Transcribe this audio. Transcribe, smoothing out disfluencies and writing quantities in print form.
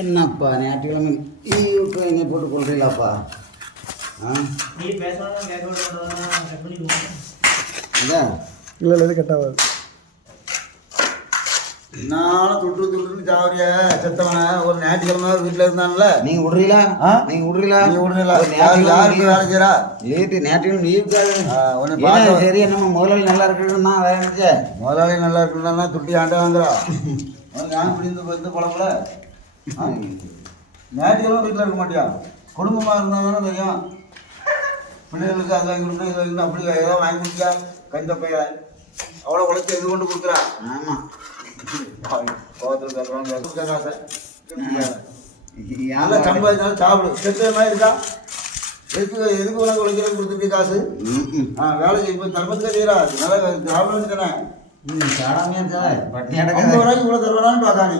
என்னப்பா ஞாயிற்றுக்கிழமை லீவுக்கு எங்கே போட்டு கொள்றீங்களாப்பா? இல்லை இல்லை கட்டாவது நானும் துட்டுன்னு சாவரிய செத்தவன ஒரு ஞாயிற்றுக்கிழமை வீட்டில் இருந்தான்ல. நீங்கள் விடுறீங்களா? நீங்கள் விடுறீங்களா? நீங்கள் விடுறீங்களா? யாருக்கு வேலை செய்யறா? லீவு ஞாயிற்றுக்கிழமை லீவுக்காக சரி. நம்ம முதலாளி நல்லா இருக்குன்னா வேலை நினைச்சேன். முதலாளி நல்லா இருக்குன்னா துட்டி ஆண்டா வாங்குறா. ஞான் பிடிந்து பழம்புல ஞாயிற்றுக்கிழமை வீட்டில் இருக்க மாட்டியா? குடும்பமாக இருந்தால் தானே தெரியும். பிள்ளைகளுக்கு அது வாங்கி கொடுக்கணும், இது வாங்கி அப்படி ஏதோ வாங்கி கொடுத்தா கஞ்ச பைய அவ்வளோ உழைச்சி இது கொண்டு கொடுக்குறா. ஆமாம் யாரும் சம்பாதிச்சாலும் சாப்பிடு. செத்த மாதிரி இருக்கா? எதுக்கு உனக்கு உழைக்கிறது கொடுத்துருக்கு காசு? வேலை இப்போ தர்மத்துக்கு செய்யறா. நல்லா சாப்பிட வேண்டியதானே? சாடாமையா இருக்கா? 50 ரூபாய்க்கு இவ்வளோ தருவானான்னு பார்க்கானே.